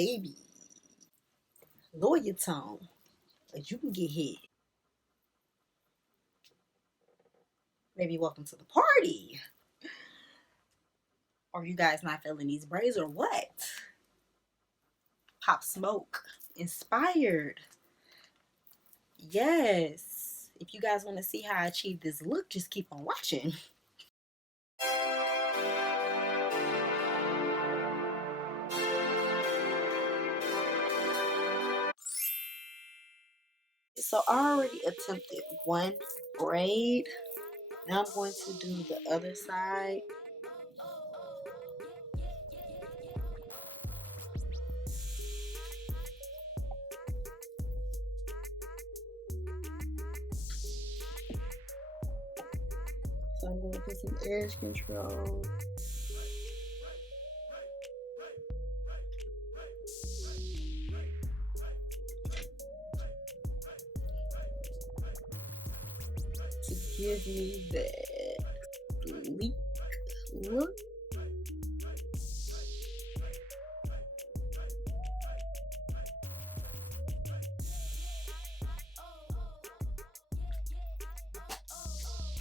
baby. Lower your tone, but you can get hit. Maybe welcome to the party. Are you guys not feeling these braids or what? Pop Smoke inspired. Yes. If you guys want to see how I achieve this look, just keep on watching. So I already attempted one braid. Now I'm going to do the other side. So I'm going to put some edge control. To give me that sleek look.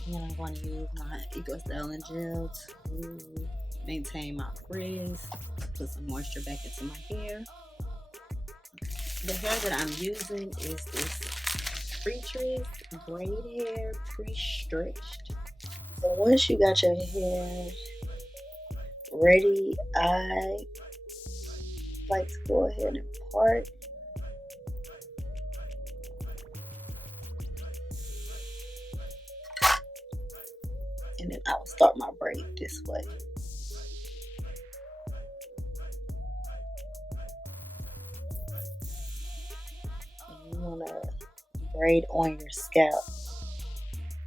And then I'm going to use my Eco Styling Gel to maintain my frizz, put some moisture back into my hair. The hair that I'm using is this Freetress braid hair, pre-stretched. So once you got your hair ready, I like to go ahead and part. And then I will start my braid this way. And you want to braid on your scalp.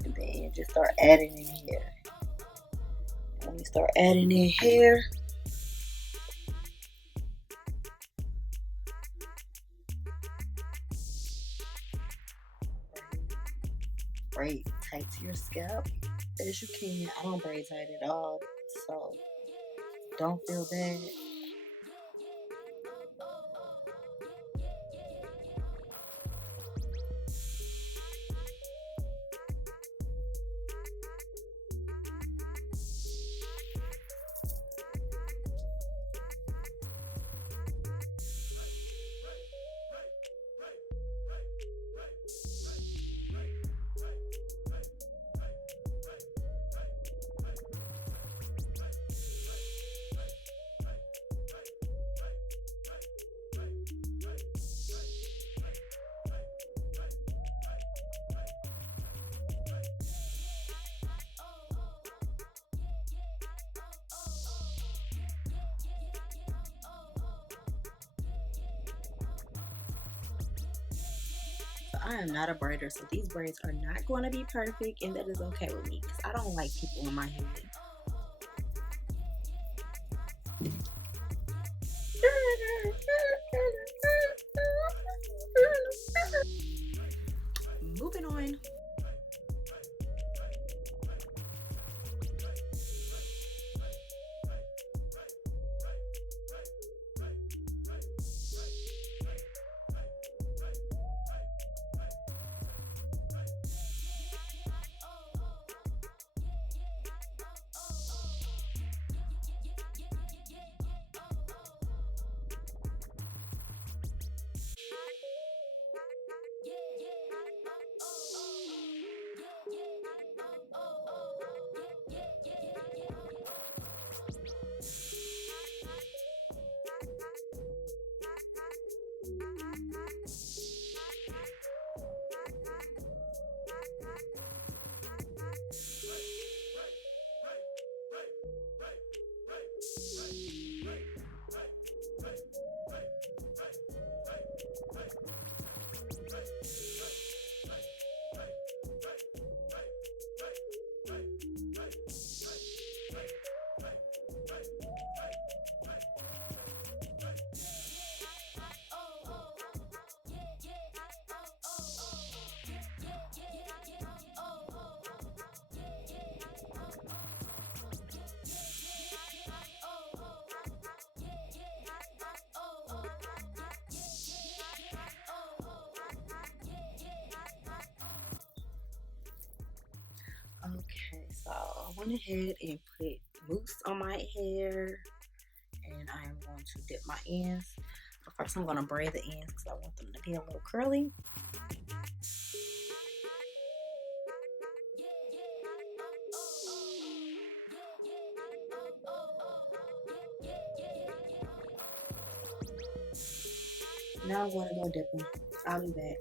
And then you just start adding in hair. And when you start adding in hair, braid tight to your scalp as you can. I don't braid tight at all, so don't feel bad. I am not a braider, so these braids are not going to be perfect, and that is okay with me because I don't like people in my head. Moving on. went ahead and put mousse on my hair, and I am going to dip my ends. But first, I'm going to braid the ends because I want them to be a little curly. Now I'm going to go dipping. I'll be back.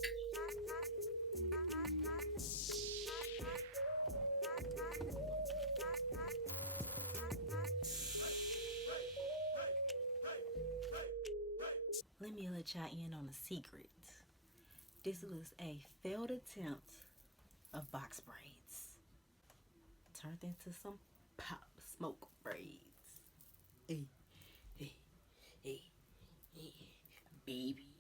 Let me let y'all in on a secret. This was a failed attempt of box braids turned into some pop smoke braids. Hey, hey, hey, hey, baby.